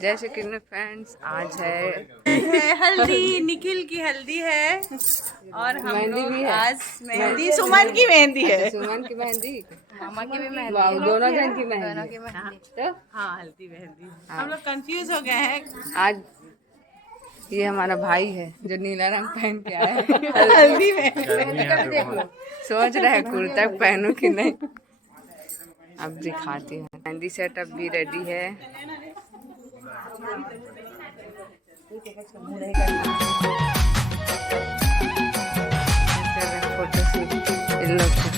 जैसे कि फ्रेंड्स आज है हल्दी, निखिल की हल्दी है और हम मेहंदी भी लोग है। आज मेहंदी सुमन की मेहंदी है। सुमन की मेहंदी, मामा की भी मेहंदी, वाह, दोनों जन की दोनों की मेहंदी। मेहंदी। तो हाँ हल्दी मेहंदी, हम लोग कंफ्यूज हो गए हैं। आज ये हमारा भाई है जो नीला रंग पहन के आया है हल्दी में देख लो, सोच रहा है कुर्ता पहनूं कि नहीं। अब दिखाती हूँ। मेहंदी सेटअप भी रेडी है। फोटो शूट इन लोग का।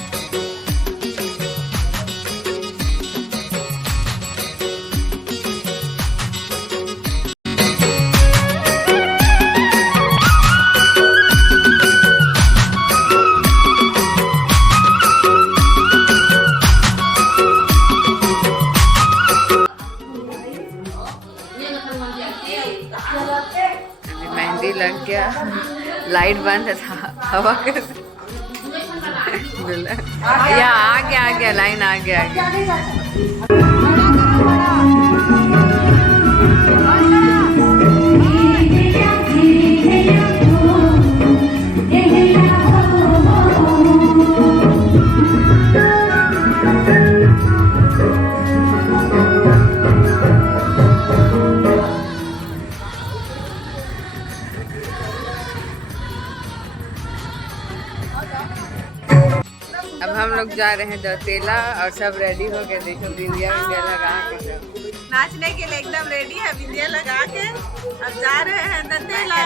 मेहंदी लग गया, लाइट बंद था, हवा कर यहाँ आ गया लाइन आ गया। अब हम लोग जा रहे हैं दौतेला और सब रेडी हो गए। देखो बिंदिया लगा के नाचने के लिए एकदम रेडी है, बिंदिया लगा के अब जा रहे हैं दौतेला।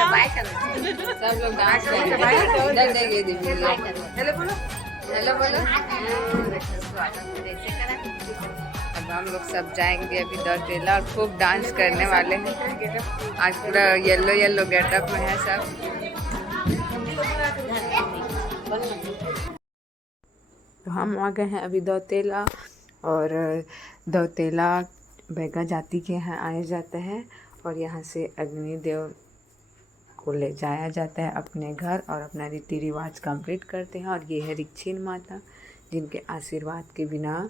सब लोग डांस करेंगे। हेलो बोलो, हेलो बोलो। अब हम लोग सब जाएंगे अभी दौतेला और खूब डांस करने वाले हैं। आज पूरा येलो येलो गेटअप में है सब। तो हम आ गए हैं अभी दौतेला, और दौतेला बैगा जाति के यहाँ आए जाते हैं और यहाँ से अग्निदेव को ले जाया जाता है अपने घर और अपना रीति रिवाज कंप्लीट करते हैं। और ये है रिक्षिन माता, जिनके आशीर्वाद के बिना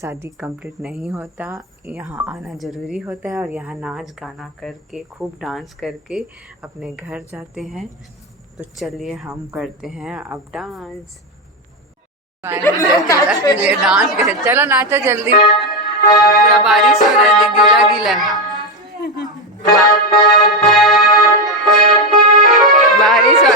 शादी कंप्लीट नहीं होता। यहाँ आना ज़रूरी होता है और यहाँ नाच गाना करके खूब डांस करके अपने घर जाते हैं। तो चलिए हम करते हैं अब डांस। डांस करे, चलो नाचो जल्दी। पूरा बारिश हो रहा है, गीला गीला बारिश हो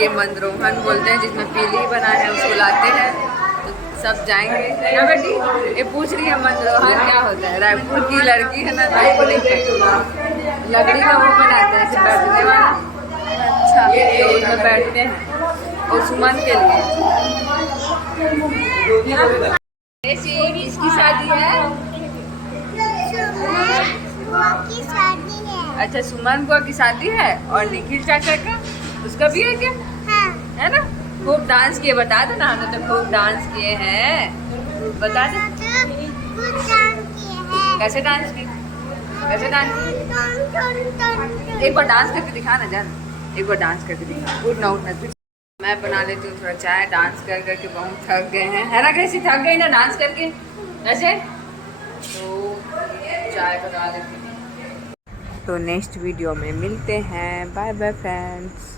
ये मंदरोहन बोलते हैं, जिसमें पीली बना है उसको लाते हैं, तो सब जाएंगे। क्या बेटी ये पूछ रही है मंदरोहन क्या होता है? रायपुर की लड़की है ना, रायपुर लकड़ी का वो बनाते हैं बैठने वाला। अच्छा, तो उसमें बैठते हैं और सुमन के लिए। किसकी शादी है? अच्छा, सुमन बुआ की शादी है। और निखिल चाचा का, उसका भी है क्या? हाँ। है ना, खूब डांस किए। बता दो ना, हमने तो खूब डांस किए हैं। बता दो कैसे डांस किए, कैसे डांस किए? एक बार डांस करके दिखा ना जान, एक बार डांस करके दिखा। उठना उठना। मैं बना लेती हूँ थोड़ा चाय। डांस कर करके बहुत थक गए हैं, है ना? कैसी थक गई ना डांस करके वैसे, तो चाय बना लेती हूँ। तो नेक्स्ट वीडियो में मिलते हैं। Bye bye friends.